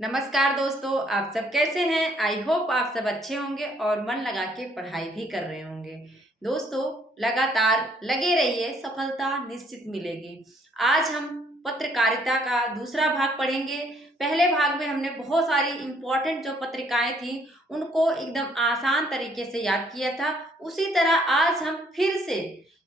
नमस्कार दोस्तों, आप सब कैसे हैं? आई होप आप सब अच्छे होंगे और मन लगा के पढ़ाई भी कर रहे होंगे। दोस्तों, लगातार लगे रहिए, सफलता निश्चित मिलेगी। आज हम पत्रकारिता का दूसरा भाग पढ़ेंगे। पहले भाग में हमने बहुत सारी इम्पोर्टेंट जो पत्रिकाएं थी, उनको एकदम आसान तरीके से याद किया था। उसी तरह आज हम फिर से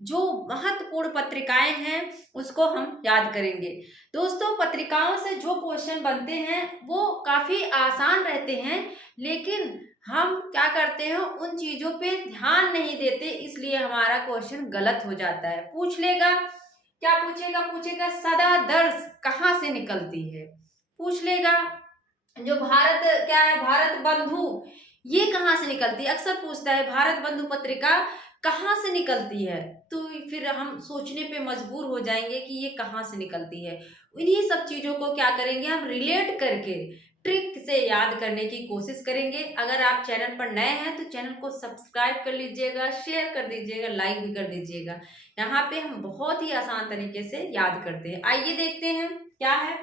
जो महत्वपूर्ण पत्रिकाएं हैं, उसको हम याद करेंगे। दोस्तों, पत्रिकाओं से जो क्वेश्चन बनते हैं वो काफी आसान रहते हैं, लेकिन हम क्या करते हैं, उन चीजों पे ध्यान नहीं देते, इसलिए हमारा क्वेश्चन गलत हो जाता है। पूछ लेगा, क्या पूछेगा? पूछेगा सदा दर्श कहाँ से निकलती है। पूछ लेगा जो भारत क्या है, भारत बंधु, ये कहाँ से निकलती है। अक्सर पूछता है भारत बंधु पत्रिका कहाँ से निकलती है, तो फिर हम सोचने पे मजबूर हो जाएंगे कि ये कहाँ से निकलती है। इन्हीं सब चीजों को क्या करेंगे, हम रिलेट करके ट्रिक से याद करने की कोशिश करेंगे। अगर आप चैनल पर नए हैं तो चैनल को सब्सक्राइब कर लीजिएगा, शेयर कर दीजिएगा, लाइक भी कर दीजिएगा। यहाँ पे हम बहुत ही आसान तरीके से याद करते हैं। आइए देखते हैं क्या है।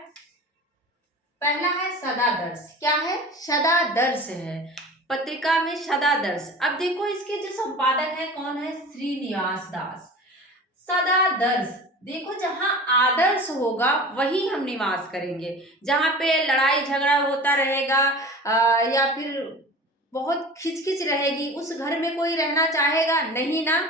पहला है सदादर्श। क्या है? सदादर्श है, पत्रिका में सदादर्श। अब देखो, इसके जो संपादक है कौन है? श्रीनिवास दास। सदादर्श, देखो जहां आदर्श होगा वही हम निवास करेंगे। जहां पे लड़ाई झगड़ा होता रहेगा या फिर बहुत खिचखिच रहेगी, उस घर में कोई रहना चाहेगा नहीं ना।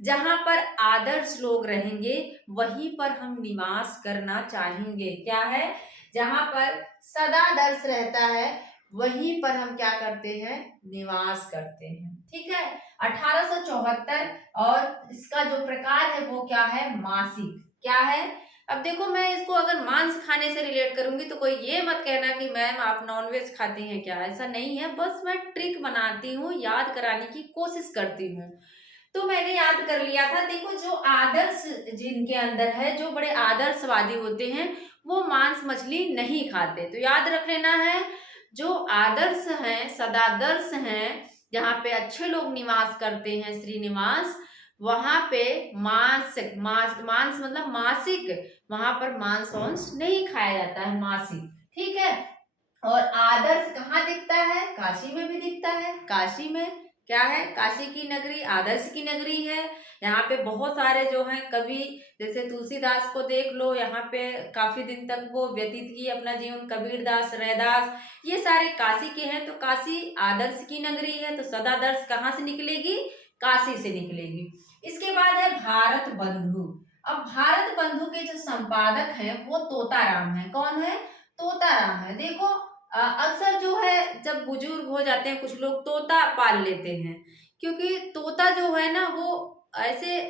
जहां पर आदर्श लोग रहेंगे वहीं पर हम निवास करना चाहेंगे। क्या है? जहां पर सदादर्श रहता है वहीं पर हम क्या करते हैं? निवास करते हैं। ठीक है। 1874, और इसका जो प्रकार है वो क्या है? मासिक। क्या है? अब देखो, मैं इसको अगर मांस खाने से रिलेट करूंगी तो कोई ये मत कहना कि मैम आप नॉनवेज खाती हैं क्या। ऐसा नहीं है, बस मैं ट्रिक बनाती हूँ, याद कराने की कोशिश करती हूँ। तो मैंने याद कर लिया था। देखो, जो आदर्श जिनके अंदर है, जो बड़े आदर्शवादी होते हैं, वो मांस मछली नहीं खाते। तो याद रख लेना है, जो आदर्श हैं, सदादर्श हैं, जहाँ पे अच्छे लोग निवास करते हैं, श्रीनिवास, वहां पे मांस मांस मांस मतलब मासिक, वहां पर मांस वांस नहीं खाया जाता है, मासिक। ठीक है। और आदर्श कहाँ दिखता है? काशी में भी दिखता है। काशी में क्या है? काशी की नगरी आदर्श की नगरी है। यहाँ पे बहुत सारे जो हैं कवि, जैसे तुलसीदास को देख लो, यहाँ पे काफी दिन तक वो व्यतीत किए अपना जीवन। कबीरदास, रैदास, ये सारे काशी के हैं। तो काशी आदर्श की नगरी है, तो सदादर्श कहाँ से निकलेगी? काशी से निकलेगी। इसके बाद है भारत बंधु। अब भारत बंधु के जो संपादक हैं वो तोताराम है। कौन है? तोताराम है। देखो, अक्सर जो है जब बुजुर्ग हो जाते हैं कुछ लोग, तोता पाल लेते हैं, क्योंकि तोता जो है ना वो ऐसे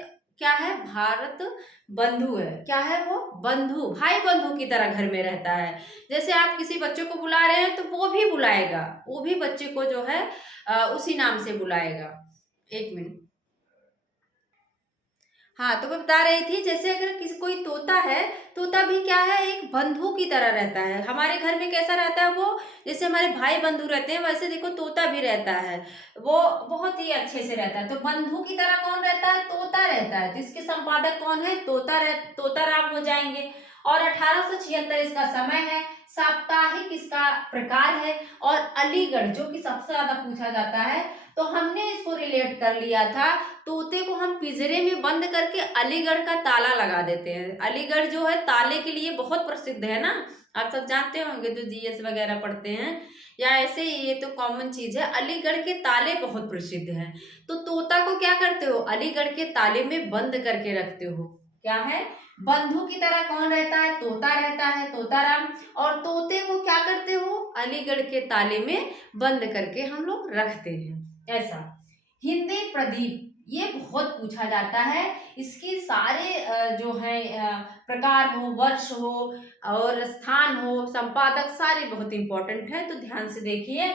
क्या है, भारत बंधु है। क्या है वो? बंधु, भाई बंधु की तरह घर में रहता है। जैसे आप किसी बच्चे को बुला रहे हैं तो वो भी बुलाएगा, वो भी बच्चे को जो है उसी नाम से बुलाएगा। एक मिनट। हाँ, तो मैं बता रही थी, जैसे अगर किसी कोई तोता है, तोता भी क्या है, एक बंधु की तरह रहता है। हमारे घर में कैसा रहता है वो, जैसे हमारे भाई बंधु रहते हैं, वैसे देखो तोता भी रहता है। वो बहुत ही अच्छे से रहता है। तो बंधु की तरह कौन रहता है? तोता रहता है। तो इसके संपादक कौन है? तोताराम हो जाएंगे। और 1876 इसका समय है। साप्ताहिक इसका प्रकार है। और अलीगढ़, जो कि सबसे ज्यादा पूछा जाता है, तो हमने इसको रिलेट कर लिया था। तोते को हम पिंजरे में बंद करके अलीगढ़ का ताला लगा देते हैं। अलीगढ़ जो है ताले के लिए बहुत प्रसिद्ध है ना, आप सब जानते होंगे जो जीएस वगैरह पढ़ते हैं, या ऐसे ही, ये तो कॉमन चीज है। अलीगढ़ के ताले बहुत प्रसिद्ध हैं। तो तोता को क्या करते हो? अलीगढ़ के ताले में बंद करके रखते हो। क्या है? बंधु की तरह कौन रहता है? तोता रहता है, तोताराम। और तोते को क्या करते हो? अलीगढ़ के ताले में बंद करके हम लोग रखते हैं। ऐसा। हिंदी प्रदीप, ये बहुत पूछा जाता है। इसके सारे जो है प्रकार हो, वर्ष हो और स्थान हो, संपादक सारे बहुत इंपॉर्टेंट है, तो ध्यान से देखिए।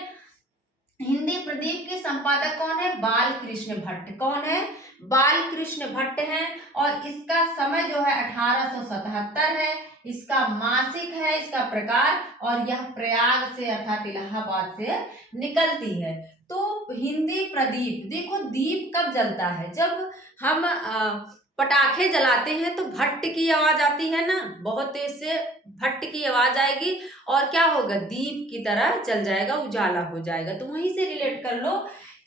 हिंदी प्रदीप के संपादक कौन है? बाल कृष्ण भट्ट। कौन है? बाल कृष्ण भट्ट है। और इसका समय जो है 1877 है। इसका मासिक है, इसका प्रकार, और यह प्रयाग से अर्थात इलाहाबाद से निकलती है। तो हिंदी प्रदीप, देखो दीप कब जलता है? जब हम पटाखे जलाते हैं तो भट्ट की आवाज आती है ना, बहुत तेज से भट्ट की आवाज आएगी और क्या होगा, दीप की तरह जल जाएगा, उजाला हो जाएगा। तो वहीं से रिलेट कर लो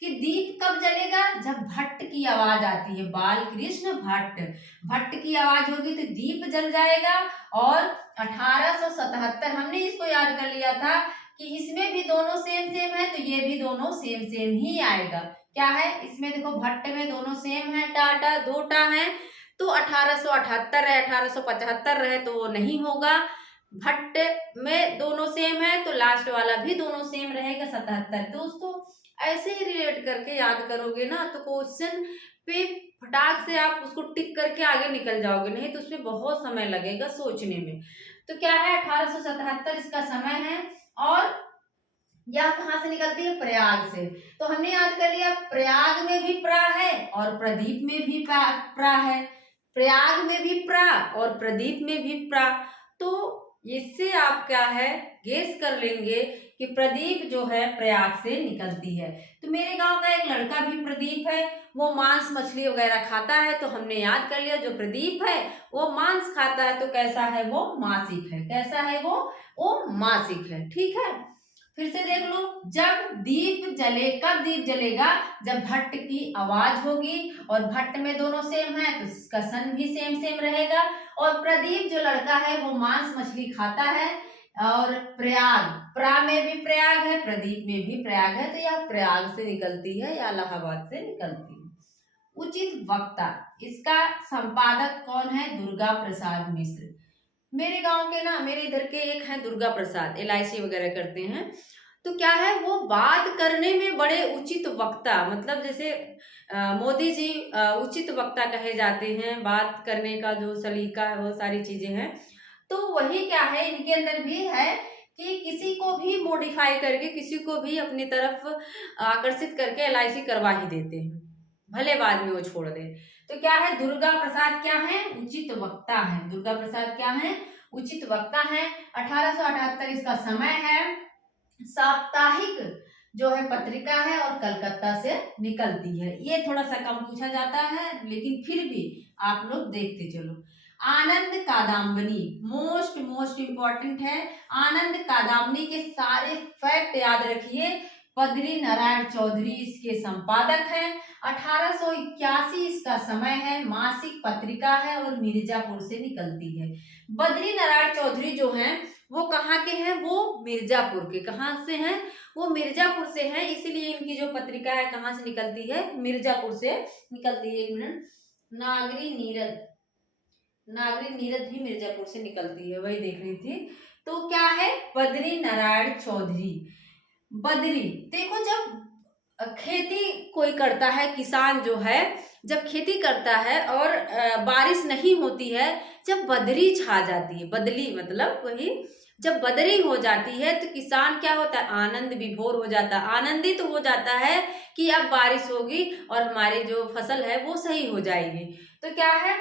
कि दीप कब जलेगा, जब भट्ट की आवाज आती है। बाल कृष्ण भट्ट, भट्ट की आवाज होगी तो दीप जल जाएगा। और 1877 हमने इसको याद कर लिया था कि इसमें भी दोनों सेम सेम है, तो ये भी दोनों सेम सेम ही आएगा। क्या है इसमें, देखो भट्ट में दोनों सेम है, टाटा दो टा है, तो 1878 है, 1875 रहे तो वो नहीं होगा। भट्ट में दोनों सेम है तो लास्ट वाला भी दोनों सेम रहेगा, 77। दोस्तों ऐसे ही रिलेट करके याद करोगे ना तो क्वेश्चन पे फटाक से आप उसको टिक करके आगे निकल जाओगे, नहीं तो उसमें बहुत समय लगेगा सोचने में। तो क्या है, 1877 इसका समय है। और यह कहाँ से निकलती है, प्रयाग से। तो हमने याद कर लिया प्रयाग में भी प्रा है और प्रदीप में भी प्रा है, प्रयाग में भी प्रा और प्रदीप में भी प्रा। तो इससे आप क्या है, गेस कर लेंगे कि प्रदीप जो है प्रयाग से निकलती है। तो मेरे गांव का एक लड़का भी प्रदीप है, वो मांस मछली वगैरह खाता है, तो हमने याद कर लिया जो प्रदीप है वो मांस खाता है, तो कैसा है वो, मासिक है। कैसा है वो मासिक है। ठीक है, फिर से देख लो, जब दीप जले, कब दीप जलेगा, जब भट्ट की आवाज होगी और भट्ट में दोनों सेम है तो इसका सन भी सेम सेम रहेगा। और प्रदीप जो लड़का है वो मांस मछली खाता है। और प्रयाग, प्रा में भी प्रयाग है, प्रदीप में भी प्रयाग है, तो यह प्रयाग से निकलती है या इलाहाबाद से निकलती है। उचित वक्ता, इसका संपादक कौन है, दुर्गा प्रसाद मिश्र। मेरे गांव के ना, मेरे इधर के एक हैं दुर्गा प्रसाद, LIC वगैरह करते हैं। तो क्या है, वो बात करने में बड़े उचित वक्ता, मतलब जैसे मोदी जी उचित वक्ता कहे जाते हैं, बात करने का जो सलीका है वो सारी चीजें हैं। तो वही क्या है, इनके अंदर भी है कि किसी को भी मॉडिफाई करके, किसी को भी अपनी तरफ आकर्षित करके LIC करवा ही देते हैं, भले बाद में वो छोड़ दे। तो क्या है, दुर्गा प्रसाद क्या है, उचित वक्ता है। दुर्गा प्रसाद क्या है, उचित वक्ता है। 1878 इसका समय है। साप्ताहिक जो है पत्रिका है और कलकत्ता से निकलती है। ये थोड़ा सा कम पूछा जाता है लेकिन फिर भी आप लोग देखते चलो। आनंद कादम्बनी मोस्ट मोस्ट इंपॉर्टेंट है। आनंद कादम्बनी के सारे फैक्ट याद रखिए। बद्री नारायण चौधरी इसके संपादक हैं। 1881 इसका समय है। मासिक पत्रिका है और मिर्जापुर से निकलती है। बद्री नारायण चौधरी जो हैं वो कहाँ के हैं, वो मिर्जापुर के। कहाँ से हैं, वो मिर्जापुर से हैं, इसीलिए इनकी जो पत्रिका है कहाँ से निकलती है, मिर्जापुर से निकलती है। एक मिनट, नागरी नीरद, नागरी नीरद भी मिर्जापुर से निकलती है, वही देख रही थी। तो क्या है, बद्री नारायण चौधरी। बद्री, देखो जब खेती कोई करता है, किसान जो है जब खेती करता है और बारिश नहीं होती है, जब बदरी छा जाती है, बदली मतलब वही, जब बदरी हो जाती है तो किसान क्या होता है, आनंद विभोर हो जाता है, आनंदित हो जाता है कि अब बारिश होगी और हमारी जो फसल है वो सही हो जाएगी। तो क्या है,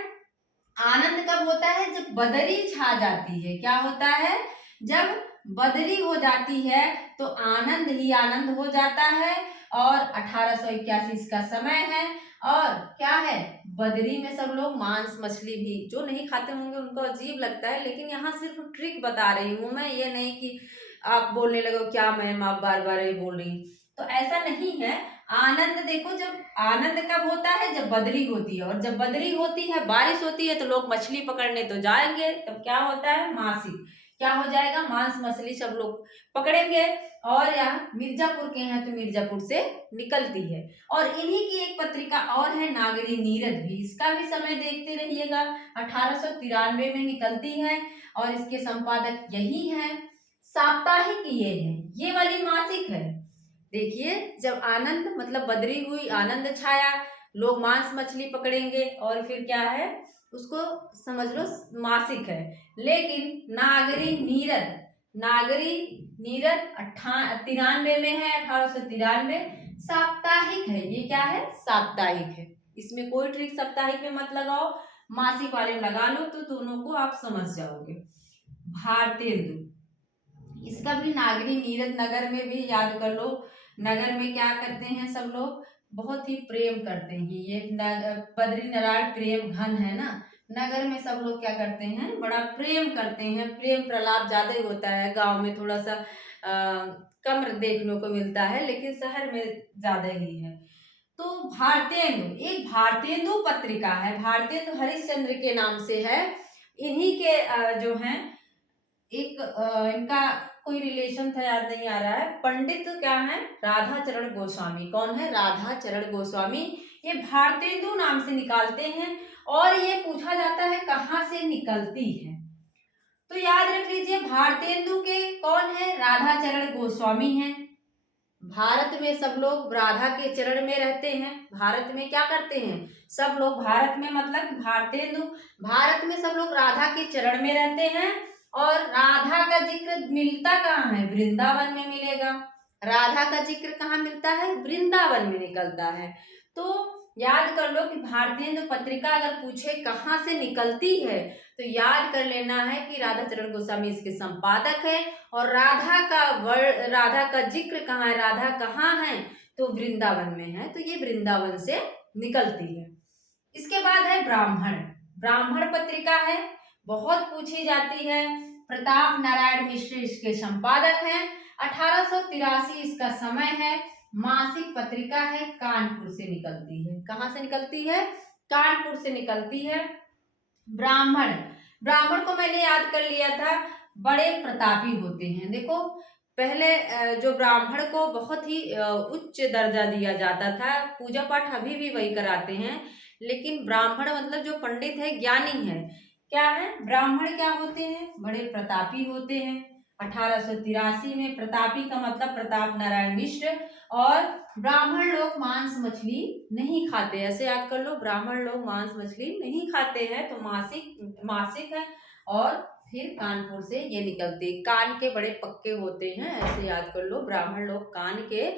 आनंद कब होता है, जब बदरी छा जाती है। क्या होता है, जब बदरी हो जाती है तो आनंद ही आनंद हो जाता है। और 1881 इसका समय है। और क्या है, बदरी में सब लोग मांस मछली भी, जो नहीं खाते होंगे उनको अजीब लगता है, लेकिन यहाँ सिर्फ ट्रिक बता रही हूँ मैं, ये नहीं कि आप बोलने लगो क्या मैम आप बार बार ये बोल रही, तो ऐसा नहीं है। आनंद देखो, जब आनंद कब होता है, जब बदरी होती है, और जब बदरी होती है बारिश होती है तो लोग मछली पकड़ने तो जाएंगे, तब क्या होता है, मासिक क्या हो जाएगा, मांस मछली सब लोग पकड़ेंगे। और यहाँ मिर्जापुर के हैं तो मिर्जापुर से निकलती है। और इन्हीं की एक पत्रिका और है, नागरी नीरद भी, इसका भी समय देखते रहिएगा। 1893 में निकलती है और इसके संपादक यही है। साप्ताहिक ये है, ये वाली मासिक है। देखिए, जब आनंद मतलब बदरी हुई, आनंद छाया, लोग मांस मछली पकड़ेंगे, और फिर क्या है उसको समझ लो मासिक है। लेकिन नागरी नीरद, नागरी नीरद 93 में है, 1893 साप्ताहिक है। ये क्या है, साप्ताहिक है, इसमें कोई ट्रिक साप्ताहिक में मत लगाओ, मासिक वाले में लगा लो तो दोनों को आप समझ जाओगे। भारतेंदु, इसका भी नागरी नीरद, नगर में भी याद कर लो। नगर में क्या करते हैं सब लोग, बहुत ही प्रेम करते हैं। ये बद्री नारायण प्रेम घन है ना, नगर में सब लोग क्या करते हैं, बड़ा प्रेम करते हैं। प्रेम प्रलाप ज्यादा होता है, गांव में थोड़ा सा कम देखने को मिलता है, लेकिन शहर में ज्यादा ही है। तो भारतेंदु, एक भारतेंदु पत्रिका है, भारतेंदु हरिश्चंद्र के नाम से है। इन्हीं के जो हैं एक इनका कोई रिलेशन था, याद नहीं आ रहा है। पंडित क्या है, राधा चरण गोस्वामी। कौन है, राधा चरण गोस्वामी। ये भारतेंदु नाम से निकालते हैं। और ये पूछा जाता है कहाँ से निकलती है, तो याद रख लीजिए भारतेंदु के कौन है, राधा चरण गोस्वामी हैं। भारत में सब लोग राधा के चरण में रहते हैं। भारत में क्या करते हैं सब लोग, भारत में मतलब भारतेंदु, भारत में सब लोग राधा के चरण में रहते हैं। और राधा का जिक्र मिलता कहाँ है, वृंदावन में मिलेगा। राधा का जिक्र कहाँ मिलता है, वृंदावन में निकलता है। तो याद कर लो कि भारतेंदु पत्रिका अगर पूछे कहाँ से निकलती है, तो याद कर लेना है कि राधा चरण गोस्वामी इसके संपादक है। और राधा का जिक्र कहाँ है, राधा कहाँ है, तो वृंदावन में है। तो ये वृंदावन से निकलती है। इसके बाद है ब्राह्मण। ब्राह्मण पत्रिका है, बहुत पूछी जाती है। प्रताप नारायण मिश्र इसके संपादक हैं। 1883 इसका समय है। मासिक पत्रिका है, कानपुर से निकलती है। कहाँ से निकलती है, कानपुर से निकलती है। ब्राह्मण, ब्राह्मण को मैंने याद कर लिया था, बड़े प्रतापी होते हैं। देखो पहले जो ब्राह्मण को बहुत ही उच्च दर्जा दिया जाता था, पूजा पाठ अभी भी वही कराते हैं, लेकिन ब्राह्मण मतलब जो पंडित है, ज्ञानी है, क्या है, ब्राह्मण क्या होते हैं, बड़े प्रतापी होते हैं। 1883 में, प्रतापी का मतलब प्रताप नारायण मिश्र। और ब्राह्मण लोग मांस मछली नहीं खाते, ऐसे याद कर लो, ब्राह्मण लोग मांस मछली नहीं खाते हैं। तो मासिक मासिक है। और फिर कानपुर से ये निकलती, कान के बड़े पक्के होते हैं, ऐसे याद कर लो, ब्राह्मण लोग कान के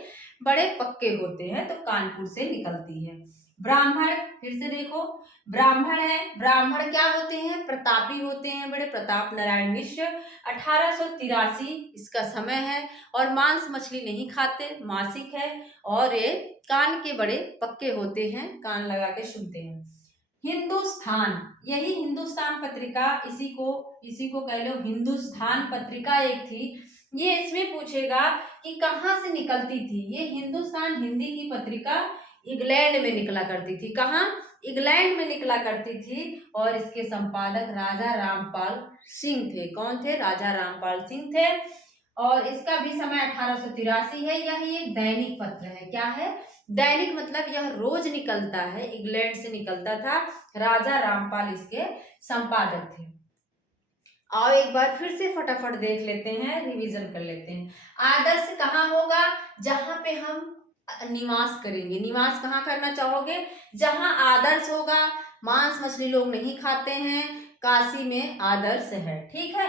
बड़े पक्के होते हैं, तो कानपुर से निकलती है। ब्राह्मण, फिर से देखो, ब्राह्मण है, ब्राह्मण क्या होते हैं, प्रतापी होते हैं, बड़े प्रताप नारायण मिश्र। 1883 इसका समय है। और मांस मछली नहीं खाते, मासिक है। और ये कान के बड़े पक्के होते हैं, कान लगा के सुनते हैं। हिंदुस्तान, यही हिंदुस्तान पत्रिका, इसी को कह लो हिंदुस्तान पत्रिका एक थी। ये इसमें पूछेगा कि कहाँ से निकलती थी। ये हिंदुस्तान हिंदी की पत्रिका इंग्लैंड में निकला करती थी। कहाँ, इंग्लैंड में निकला करती थी। और इसके संपादक राजा रामपाल सिंह थे। कौन थे, राजा रामपाल सिंह थे। और इसका भी समय 1883 है। यह एक दैनिक पत्र है। क्या है, दैनिक मतलब यह रोज निकलता है, इंग्लैंड से निकलता था। राजा रामपाल इसके संपादक थे। आओ एक बार फिर से फटाफट देख लेते हैं, रिवीजन कर लेते हैं। आदर्श कहाँ होगा, जहां पे हम निवास करेंगे। निवास कहाँ करना चाहोगे, जहां आदर्श होगा, मांस मछली लोग नहीं खाते हैं, काशी में आदर्श है। ठीक है।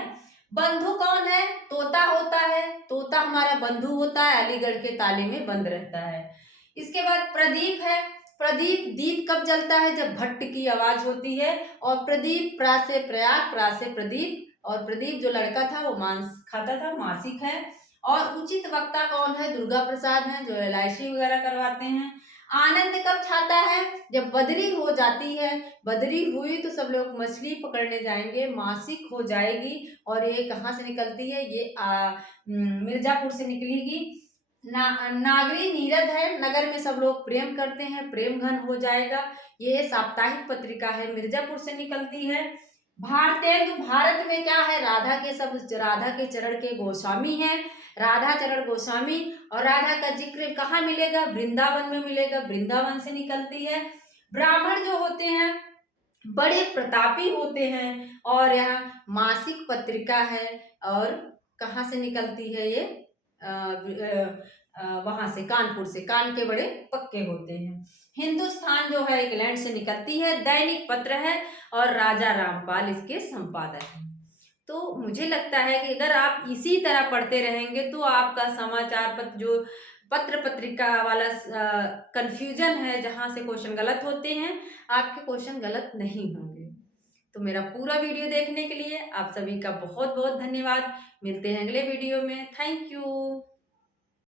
बंधु कौन है, तोता होता है, तोता हमारा बंधु होता है, अलीगढ़ के ताले में बंद रहता है। इसके बाद प्रदीप है। प्रदीप, दीप कब जलता है, जब भट्ट की आवाज होती है। और प्रदीप, प्रा से प्रयाग, प्रा से प्रदीप। और प्रदीप जो लड़का था वो मांस खाता था, मासिक है। और उचित वक्ता कौन है, दुर्गा प्रसाद है, जो LIC वगैरह करवाते हैं। आनंद कब छाता है, जब बदरी हो जाती है, बदरी हुई तो सब लोग मछली पकड़ने जाएंगे, मासिक हो जाएगी। और ये कहाँ से निकलती है, ये मिर्जापुर से निकलेगी। नागरी नीरद है, नगर में सब लोग प्रेम करते हैं, प्रेम घन हो जाएगा। ये साप्ताहिक पत्रिका है, मिर्जापुर से निकलती है। भारतेंदु, भारत में क्या है, राधा के चरण के गोस्वामी हैं, राधा चरण गोस्वामी। और राधा का जिक्र कहाँ मिलेगा, वृंदावन में मिलेगा, वृंदावन से निकलती है। ब्राह्मण जो होते हैं बड़े प्रतापी होते हैं। और यह मासिक पत्रिका है। और कहाँ से निकलती है ये, वहां से, कानपुर से, कान के बड़े पक्के होते हैं। हिंदुस्तान जो है इंग्लैंड से निकलती है, दैनिक पत्र है। और राजा रामपाल इसके संपादक हैं। तो मुझे लगता है कि अगर आप इसी तरह पढ़ते रहेंगे तो आपका समाचार पत्र जो पत्र पत्रिका वाला कंफ्यूजन है, जहां से क्वेश्चन गलत होते हैं, आपके क्वेश्चन गलत नहीं होंगे। तो मेरा पूरा वीडियो देखने के लिए आप सभी का बहुत बहुत धन्यवाद। मिलते हैं अगले वीडियो में। Thank you.